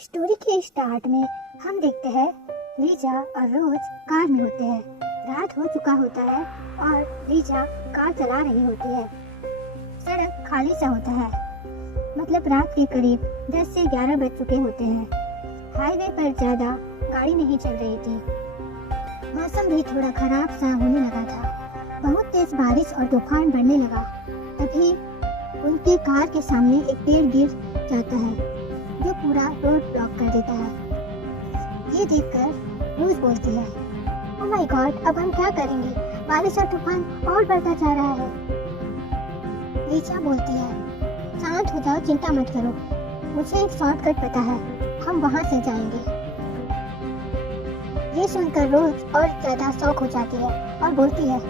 Story के start में हम देखते हैं लीजा और रोज कार में होते हैं। रात हो चुका होता है और लीजा कार चला रही होती है। सड़क खाली सा होता है, मतलब रात के करीब 10 से 11 बज चुके होते हैं। हाईवे पर ज्यादा गाड़ी नहीं चल रही थी। मौसम भी थोड़ा खराब सा होने लगा था। बहुत तेज बारिश और तूफान बढ़ने लगा। तभी उनके कार के सामने एक पेड़ गिर जाता है जो पूरा रोड ब्लॉक कर देता है। ये देखकर रोज बोलती है, ओह माय गॉड, अब हम क्या करेंगे? बारिश और तूफान और बढ़ता जा रहा है। लीजा बोलती है, शांत हो जाओ, चिंता मत करो, मुझे एक शॉर्टकट पता है, हम वहां से जाएंगे। ये सुनकर रोज और ज्यादा शौक हो जाती है और बोलती है,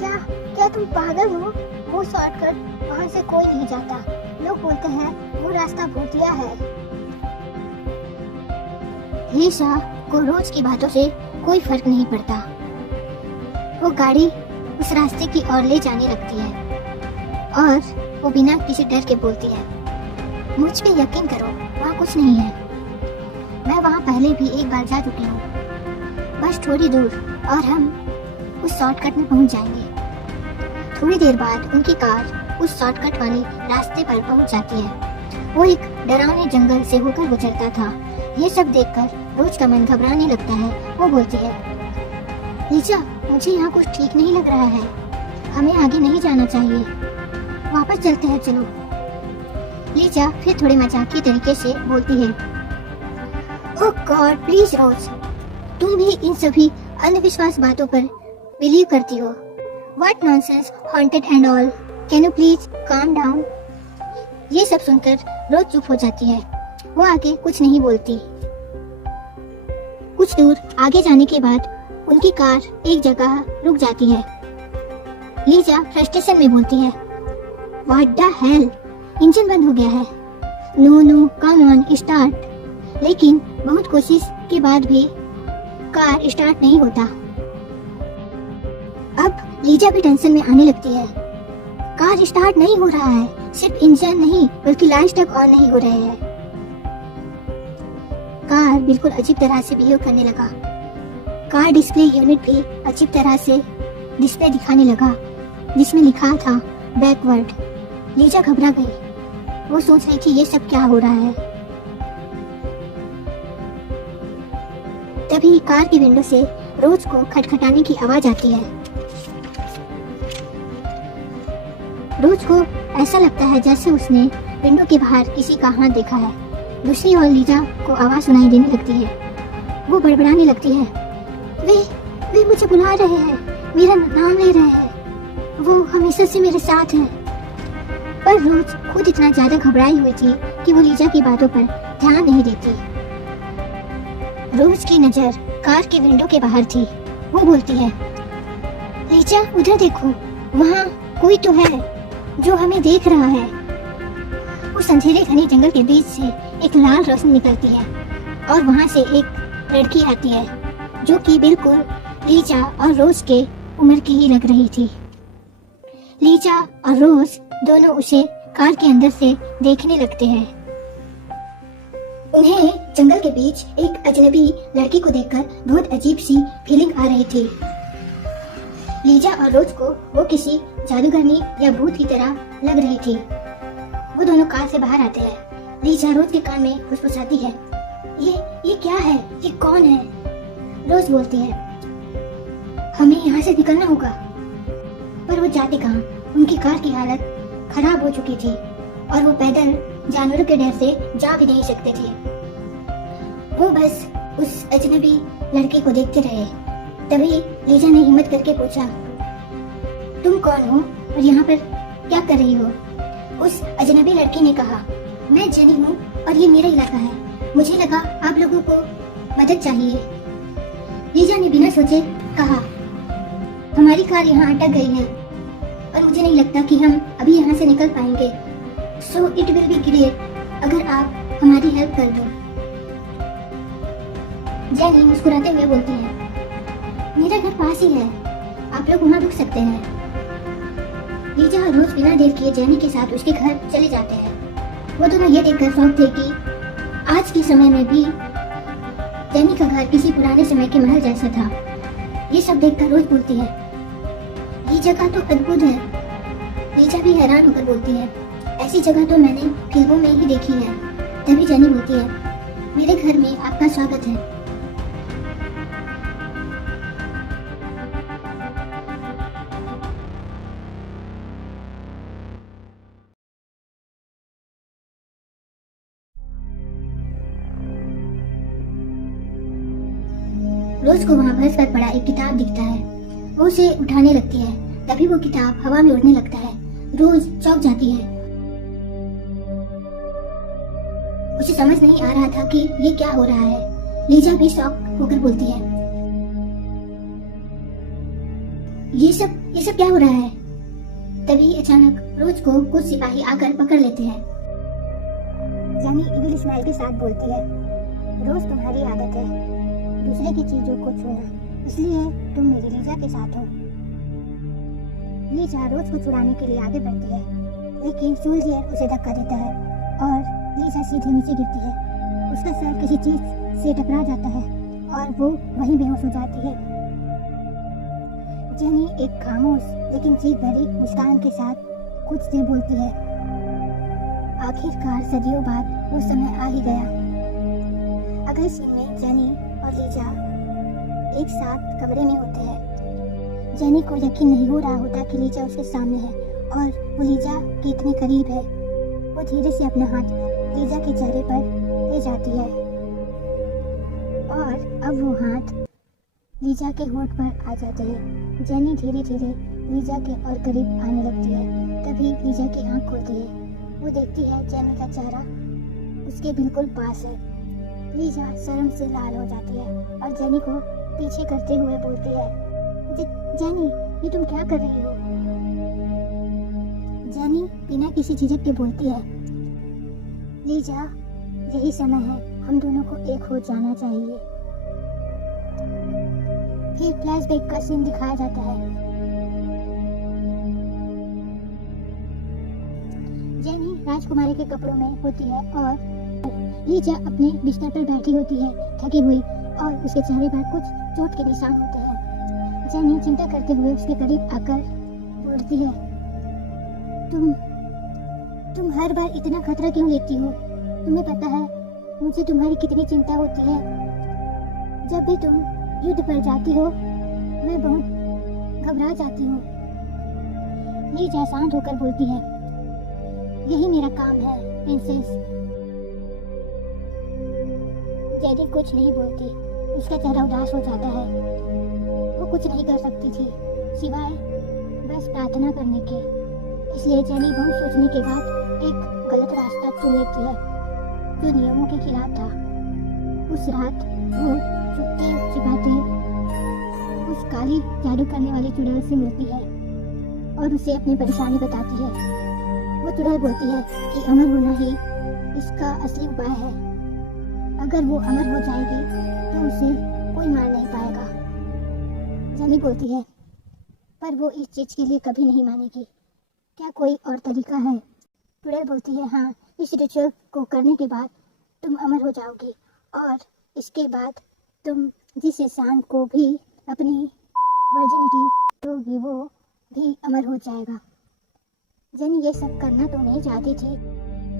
क्या क्या तुम पागल हो? वो शॉर्टकट वहां से कोई नहीं जाता। लोग बोलते हैं वो रास्ता भूतिया है। लीजा को रोज की बातों से कोई फर्क नहीं पड़ता। वो गाड़ी उस रास्ते की ओर ले जाने लगती है और वो बिना किसी डर के बोलती है, मुझ पे यकीन करो, वहाँ कुछ नहीं है। मैं वहाँ पहले भी एक बार जा चुकी हूँ। बस थोड़ी दूर और हम उस शॉर्टकट में पहुँच जाएंगे। थोड़ी देर बाद उनकी कार उस शॉर्टकट वाले रास्ते पर पहुँच जाती है। वो एक डरावने जंगल से होकर गुजरता था। ये सब देखकर रोज का मन घबराने लगता है। वो बोलती है, लीजा, मुझे यहाँ कुछ ठीक नहीं लग रहा है, हमें आगे नहीं जाना चाहिए, वापस चलते हैं, चलो। लीजा फिर थोड़े मजाकिया तरीके से बोलती है, ओह गॉड प्लीज रोज, तुम भी इन सभी अंधविश्वास बातों पर बिलीव करती हो? What nonsense, haunted and all, can you please calm down? ये सब सुनकर रोज चुप हो जाती है। वो आगे कुछ नहीं बोलती। कुछ दूर आगे जाने के बाद उनकी कार एक जगह रुक जाती है। लीजा फ्रस्ट्रेशन में बोलती है, व्हाट द हेल, इंजन बंद हो गया है। No no, come on, start. लेकिन बहुत कोशिश के बाद भी कार स्टार्ट नहीं होता। अब लीजा भी टेंशन में आने लगती है। कार स्टार्ट नहीं हो रहा है, सिर्फ इंजन नहीं बल्कि लाइट्स तक ऑन नहीं हो रहे हैं। कार बिल्कुल अजीब तरह से बिहेव करने लगा। कार डिस्प्ले यूनिट भी अजीब तरह से डिस्प्ले दिखाने लगा जिसमें लिखा था बैकवर्ड। लीजा घबरा गई। वो सोच रही थी ये सब क्या हो रहा है। तभी कार की विंडो से रोज को खटखटाने की आवाज आती है। रोज को ऐसा लगता है जैसे उसने विंडो के बाहर किसी का हाथ देखा है। दूसरी ओर लीजा को आवाज सुनाई देने लगती है। वो बड़बड़ाने लगती है, वे मुझे बुला रहे हैं, मेरा नाम ले रहे हैं, वो हमेशा से मेरे साथ हैं। पर रोज खुद इतना ज्यादा घबराई हुई थी कि वो लीजा की बातों पर ध्यान नहीं देती। रोज की नजर कार के विंडो के बाहर थी। वो बोलती है, लीजा उधर देखो, वहाँ कोई तो है जो हमें देख रहा है। उस अंधेरे घने जंगल के बीच से एक लाल रोशनी निकलती है और वहाँ से एक लड़की आती है जो कि बिल्कुल लीजा और रोज के उम्र की ही लग रही थी। लीजा और रोज दोनों उसे कार के अंदर से देखने लगते हैं। उन्हें जंगल के बीच एक अजनबी लड़की को देखकर बहुत अजीब सी फीलिंग आ रही थी। लीजा और रोज को वो किसी जादूगरनी या भूत की तरह लग रही थी। वो दोनों कार से बाहर आते हैं। लीजा रोज के कान में फुसफुसाती है, ये क्या है, ये कौन है? रोज बोलती है, हमें यहाँ से निकलना होगा। पर वो जाते कहाँ? उनकी कार की हालत खराब हो चुकी थी और वो पैदल जानवरों के डर से जा भी नहीं सकते थे। वो बस उस अजनबी लड़के को देखते रहे। तभी लीजा ने हिम्मत करके पूछा, तुम कौन हो और यहाँ पर क्या कर रही हो? उस अजनबी लड़की ने कहा, मैं जेनी हूँ और ये मेरा इलाका है, मुझे लगा आप लोगों को मदद चाहिए। लीजा ने बिना सोचे कहा, हमारी कार यहाँ अटक गई है और मुझे नहीं लगता कि हम अभी यहाँ से निकल पाएंगे। So it will be great अगर आप हमारी हेल्प कर दो। जेनी मुस्कुराते हुए बोलती है, मेरा घर पास ही है, आप लोग वहाँ रुक सकते हैं। लीजा और रोज बिना देर किए जेनी के साथ उसके घर चले जाते हैं। वो दोनों ये देखकर शौक थे कि आज के समय में भी जेनी का घर किसी पुराने समय के महल जैसा था। ये सब देखकर रोज बोलती है, ये जगह तो अद्भुत है। लीजा भी हैरान होकर बोलती है, ऐसी जगह तो मैंने फिल्मों में ही देखी है। तभी जेनी बोलती है, मेरे घर में आपका स्वागत है। रोज को वहाँ फर्श पर पड़ा एक किताब दिखता है। वो उसे उठाने लगती है। तभी वो किताब हवा में उड़ने लगता है। रोज चौंक जाती है। उसे समझ नहीं आ रहा था कि ये क्या हो रहा है। लीजा भी शॉक होकर बोलती है, ये सब क्या हो रहा है। तभी अचानक रोज को कुछ सिपाही आकर पकड़ लेते हैं। जेनी इविल स्माइल के साथ बोलती है, रोज तुम्हारी आदत है दूसरे की चीजों को छूना, इसलिए तुम मेरी लीजा के साथ हो। लीजा रोज को छुड़ाने के लिए आगे बढ़ती है, लेकिन सोल्जियर उसे धक्का देता है और लीजा सीधे नीचे गिरती है। उसका सर किसी चीज से टकरा जाता है और वो वहीं बेहोश हो जाती है। जेनी एक खामोश लेकिन चीख भरी मुस्कान के साथ कुछ देर बोलती है, आखिरकार सदियों बाद वो समय आ ही गया। अगले सीन में जेनी और लीजा एक साथ कमरे में होते हैं। जेनी को यकीन नहीं हो रहा होता कि लीजा उसके सामने है और वो लीजा के इतने करीब है। वो धीरे से अपना हाथ लीजा के चेहरे पर ले जाती है और अब वो हाथ लीजा के होंठ पर आ जाते हैं। जेनी धीरे धीरे लीजा के और करीब आने लगती है। तभी लीजा की आंख खुलती है। वो देखती है जेनी का चेहरा उसके बिल्कुल पास है। लीजा शर्म से लाल हो जाती है और जेनी को पीछे करते हुए बोलती है, जेनी ये तुम क्या कर रही हो। जेनी बिना किसी झिझक के बोलती है, लीजा यही समय है, हम दोनों को एक हो जाना चाहिए। फिर फ्लैशबैक का सीन दिखाया जाता है। जेनी राजकुमारी के कपड़ों में होती है और लीजा अपने बिस्तर पर बैठी होती है थकी हुई और उसके चेहरे पर कुछ चोट के निशान होते हैं। जेनी चिंता करते हुए उसके करीब आकर बोलती है, तुम हर बार इतना खतरा क्यों लेती हो। तुम्हें पता है मुझे तुम्हारी कितनी चिंता होती है। जब भी तुम युद्ध पर जाती हो मैं बहुत घबरा जाती हूँ। लीजा शांत होकर बोलती है, यही मेरा काम है प्रिंसेस। जेनी कुछ नहीं बोलती। उसका चेहरा उदास हो जाता है। वो कुछ नहीं कर सकती थी सिवाय बस प्रार्थना करने के। इसलिए जेनी बहुत सोचने के बाद एक गलत रास्ता चुन लेती है जो नियमों के खिलाफ था। उस रात वो चुपके छिपाते उस काली जादू करने वाली चुड़ैल से मिलती है और उसे अपनी परेशानी बताती है। वो चुड़ैल बोलती है कि अमर होना ही इसका असली उपाय है। अगर वो अमर हो जाएगी तो उसे कोई मार नहीं पाएगा। जेनी बोलती है, पर वो इस चीज के लिए कभी नहीं मानेगी। क्या कोई और तरीका है। चुड़ैल बोलती है, हाँ, इस रिचुअल को करने के बाद तुम अमर हो जाओगी और इसके बाद तुम जिस इंसान को भी अपनी वर्जिनिटी दोगी वो भी अमर हो जाएगा। जेनी ये सब करना तो नहीं चाहती थी,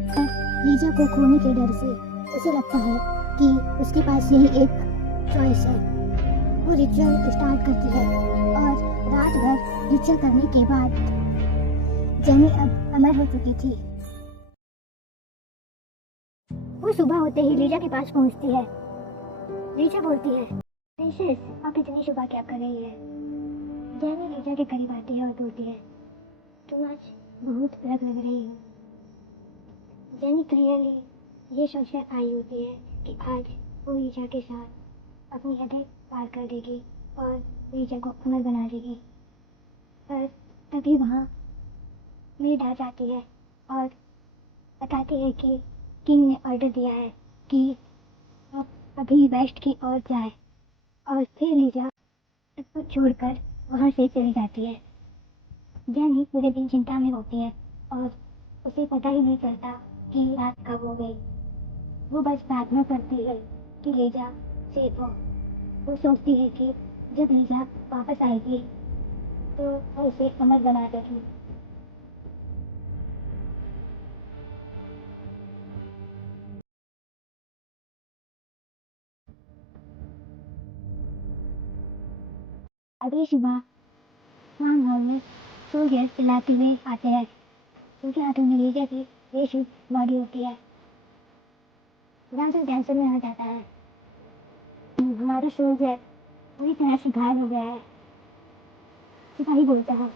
पर लीजा को खोने के डर से उसे लगता है कि उसके पास यही एक चॉइस है। वो रिचुअल स्टार्ट करती है और रात भर रिचुअल करने के बाद जेनी अब अमर हो चुकी थी। वो सुबह होते ही लीजा के पास पहुंचती है। लीजा बोलती है, प्रिंसेस आप इतनी सुबह क्या कर रही है। जेनी लीजा के करीब आती है और बोलती है, तुम आज बहुत अलग लग रही हो। जेनी क्लियरली ये सोचकर आई होती है कि आज वो लीजा के साथ अपनी हदें पार कर देगी और लीजा को अमर बना देगी। पर तभी वहाँ मेड आ जाती है और बताती है कि किंग ने ऑर्डर दिया है कि आप अभी वेस्ट की ओर जाए। और फिर लीजा सब कुछ छोड़कर वहाँ से चली जाती है। जेनी पूरे दिन चिंता में होती है और उसे पता ही नहीं चलता कि रात कब हो गई। वो बस प्रार्थना करती है कि लीजा सेफ हो। वो सोचती है कि जब लीजा वापस आएगी तो वो उसे अमर बना देगी। अगली सुबह वहाँ गाँव में सूर्य चिल्लाते हुए आते हैं। उनके हाथों में लीजा की रेशमी बॉडी होती है। जॉनसन टेंशन में आ जाता है। हमारा सूर्य पूरी तरह से घायल हो गया है। सिपाही बोलता है,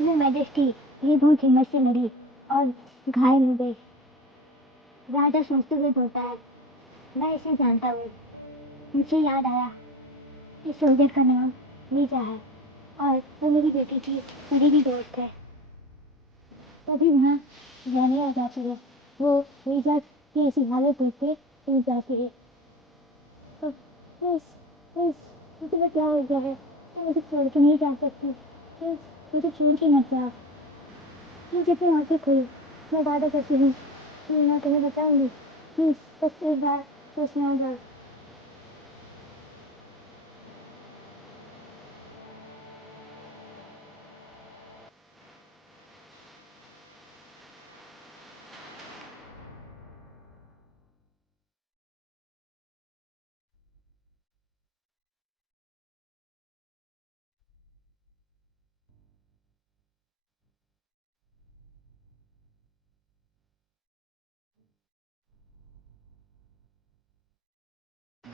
योर मैजेस्टी, ये बहुत हिम्मत से लड़ी और घायल हो गई। राजा सोचते हुए बोलता है, मैं इसे जानता हूँ। मुझे याद आया इस सोल्जर का नाम लीजा है और वो मेरी बेटी की करीबी दोस्त है। तभी वहाँ जाने आ जाती है। वो लीजा की ऐसी हालत देख के टूट जाती है। तो प्लीज प्लीज मुझे क्या हो गया है? मैं मुझे छोड़ के नहीं जा सकती। प्लीज मुझे छोड़ के मत जाओ। प्लीज जितनी आंखें खुली, मैं वादा करती हूँ मैं तुम्हें बताऊंगी। प्लीज बस एक बार सोचना होगा।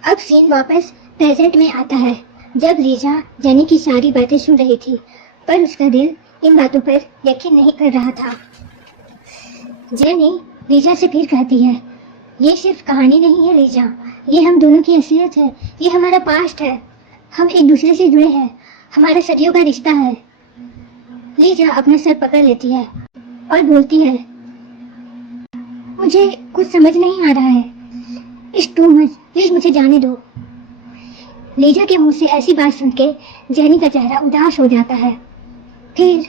अब सीन वापस प्रेजेंट में आता है, जब लीजा जेनी की सारी बातें सुन रही थी, पर उसका दिल इन बातों पर यकीन नहीं कर रहा था। जेनी लीजा से फिर कहती है, ये सिर्फ कहानी नहीं है लीजा, ये हम दोनों की असलियत है। ये हमारा पास्ट है। हम एक दूसरे से जुड़े हैं। हमारा सदियों का रिश्ता है। लीजा अपना सर पकड़ लेती है और बोलती है, मुझे कुछ समझ नहीं आ रहा है। इट्स टू मच, प्लीज मुझे जाने दो। लीजा के मुंह से ऐसी बात सुन के जेनी का चेहरा उदास हो जाता है। फिर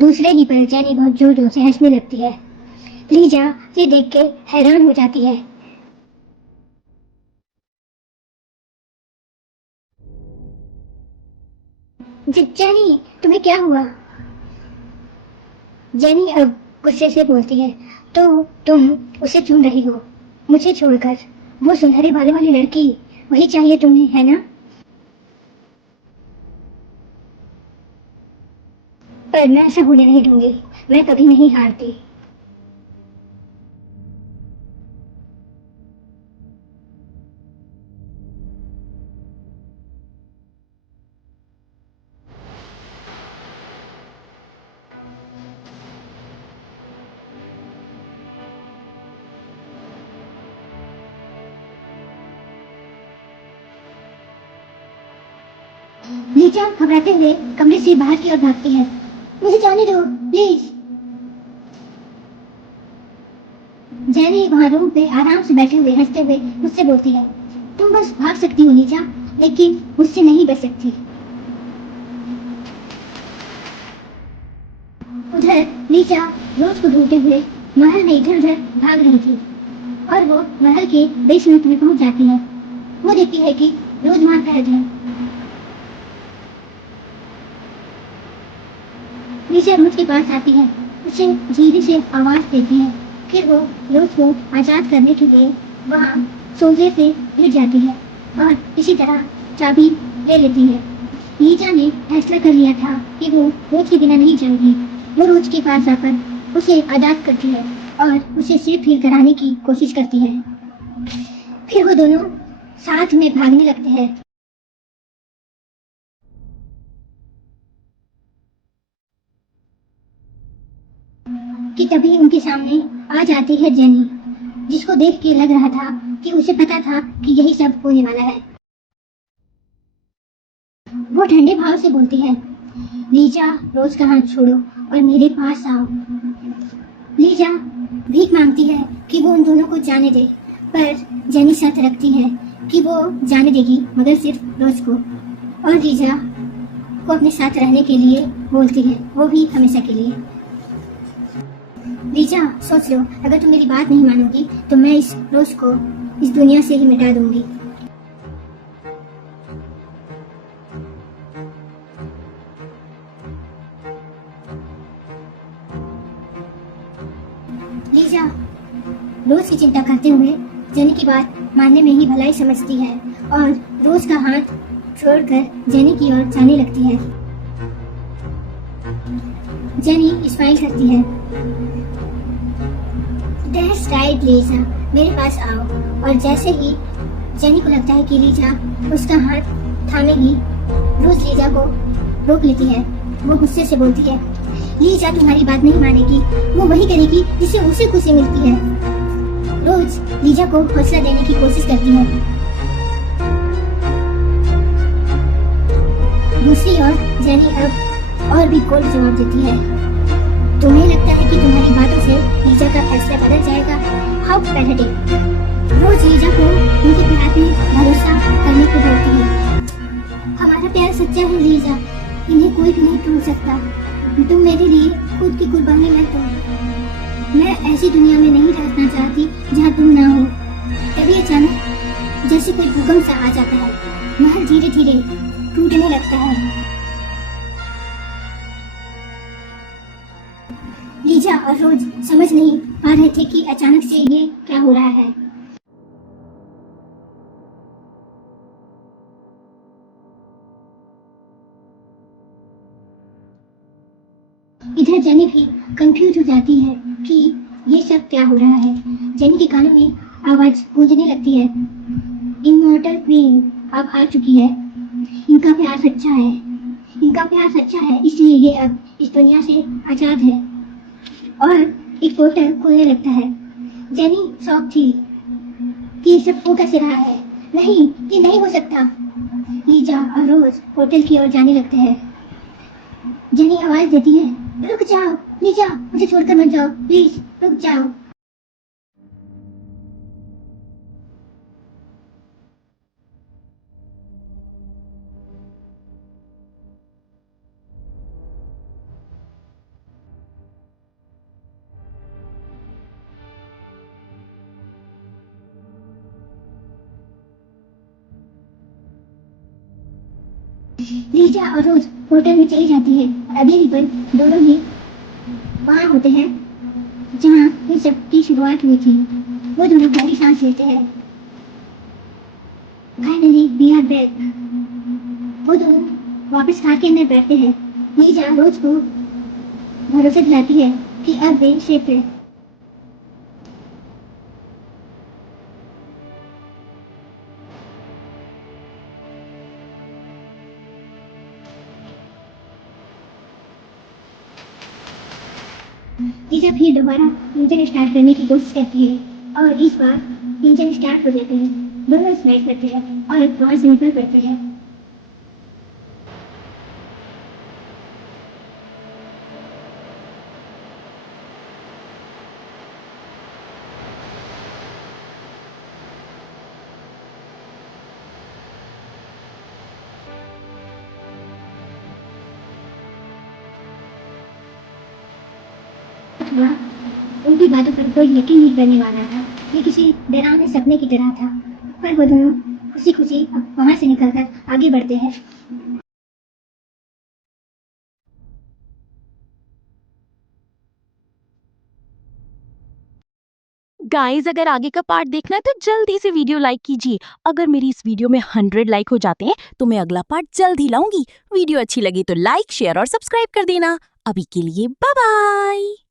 दूसरे ही पल जेनी बहुत जोर जोर से हंसने लगती है। लीजा ये देख के हैरान हो जाती है। जेनी, तुम्हें क्या हुआ? जेनी अब गुस्से से बोलती है, तो तुम उसे चुन रही हो मुझे छोड़कर। वो सुनहरे बालों वाली लड़की, वही चाहिए तुम्हें, है ना? पर मैं ऐसा होने नहीं दूंगी। मैं कभी नहीं हारती। लीजा घबराते हुए कमरे से बाहर की ओर भागती है। मुझे जाने दो प्लीज। जेनी वहाँ रूम पे आराम से बैठे हुए हंसते हुए मुझसे बोलती है, तुम बस भाग सकती हो लीजा, लेकिन मुझसे नहीं बच सकती। उधर लीजा रोज को ढूंढते हुए महल में इधर उधर भाग रही थी और वो महल के बेसमेंट में पहुंच जाती है। वो देखती है कि रोज वहाँ कैद है। लीजा रोज के पास आती है, उसे धीरे से आवाज देती है। फिर वो रोज को आजाद करने के लिए वहाँ सोफे से गिर जाती है और इसी तरह चाबी ले लेती है। लीजा ने फैसला कर लिया था कि वो रोज के बिना नहीं जाएगी। वो रोज के पास जाकर उसे आजाद करती है और उसे सिर फील कराने की कोशिश करती है। फिर वो दोनों साथ में भागने लगते हैं। कि तभी उनके सामने आ जाती है जेनी, जिसको देख के लग रहा था कि उसे पता था कि यही सब होने वाला है। वो ठंडे भाव से बोलती है, लीजा रोज का हाथ छोड़ो और मेरे पास आओ। लीजा भीख मांगती है कि वो उन दोनों को जाने दे, पर जेनी शर्त रखती है कि वो जाने देगी मगर सिर्फ रोज को, और लीजा को अपने साथ रहने के लिए बोलती है, वो भी हमेशा के लिए। लीजा, सोच लो, अगर तुम मेरी बात नहीं मानोगी तो मैं इस रोज को इस दुनिया से ही मिटा दूंगी। लीजा रोज की चिंता करते हुए जेनी की बात मानने में ही भलाई समझती है और रोज का हाथ छोड़कर जेनी की ओर जाने लगती है। जेनी स्माइल करती है। That's right, लीजा, मेरे पास आओ। और जैसे ही जेनी को लगता है कि लीजा उसका हाथ थामेगी, रोज लीजा को रोक लेती है। वो गुस्से से बोलती है, लीजा तुम्हारी बात नहीं मानेगी, वो वही करेगी जिससे उसे खुशी मिलती है। रोज लीजा को हौसला देने की कोशिश करती है। दूसरी ओर जेनी अब और भी कोल्ड जवाब देती है। तुम्हें लगता है कि तुम्हारी बातों से लीजा का फैसला बदल जाएगा? How pathetic. रोज लीजा को उनके प्यार में भरोसा करने को बोलती है। हमारा प्यार सच्चा है लीजा, इन्हें कोई भी नहीं तोड़ सकता। तुम मेरे लिए खुद की कुर्बानी मत दो। मैं ऐसी दुनिया में नहीं रहना चाहती जहाँ तुम ना हो। तभी अचानक जैसे कोई भूकंप सा आ जाता है, महल धीरे धीरे टूटने लगता है। लीजा और रोज समझ नहीं पा रहे थे कि अचानक से ये क्या हो रहा है। इधर जेनी भी कंफ्यूज हो जाती है कि ये सब क्या हो रहा है। जेनी के कानों में आवाज गूंजने लगती है, इमॉर्टल क्वीन अब आ चुकी है। इनका प्यार सच्चा है, इनका प्यार सच्चा है, इसलिए ये अब इस दुनिया से आजाद है। और एक पोर्टल खुलने लगता है। जेनी शॉक थी कि ये सब हो कैसे रहा है। नहीं, ये नहीं हो सकता। लीजा और रोज पोर्टल की ओर जाने लगते हैं। जेनी आवाज देती है, रुक जाओ लीजा, मुझे छोड़कर मत जाओ, प्लीज रुक जाओ। लीजा और रोज होटल में चली जाती है। अगले ही पल दोनों ही वहाँ होते हैं जहाँ इन सब की शुरुआत हुई थी। वो दोनों गहरी सांस लेते हैं। Finally we are back. वो दोनों वापस कार के अंदर बैठते हैं। लीजा रोज को भरोसा दिलाती है कि अब वे सेफ है। लीजा फिर दोबारा इंजन स्टार्ट करने की कोशिश करती है और इस बार इंजन स्टार्ट हो जाते हैं। दोनों स्माइल करते हैं और वहाँ से निकल पड़ते हैं। हुआ, उनकी बातों पर कोई यकीन नहीं करने वाला था। ये किसी डरावने सपने की तरह था। पर वो दोनों खुशी खुशी वहाँ से निकलकर आगे बढ़ते हैं। गाइस, अगर आगे का पार्ट देखना है तो जल्दी से वीडियो लाइक कीजिए। अगर मेरी इस वीडियो में 100 लाइक हो जाते हैं तो मैं अगला पार्ट जल्द ही लाऊंगी। वीडियो अच्छी लगी तो लाइक, शेयर और सब्सक्राइब कर देना। अभी के लिए बाय बाय।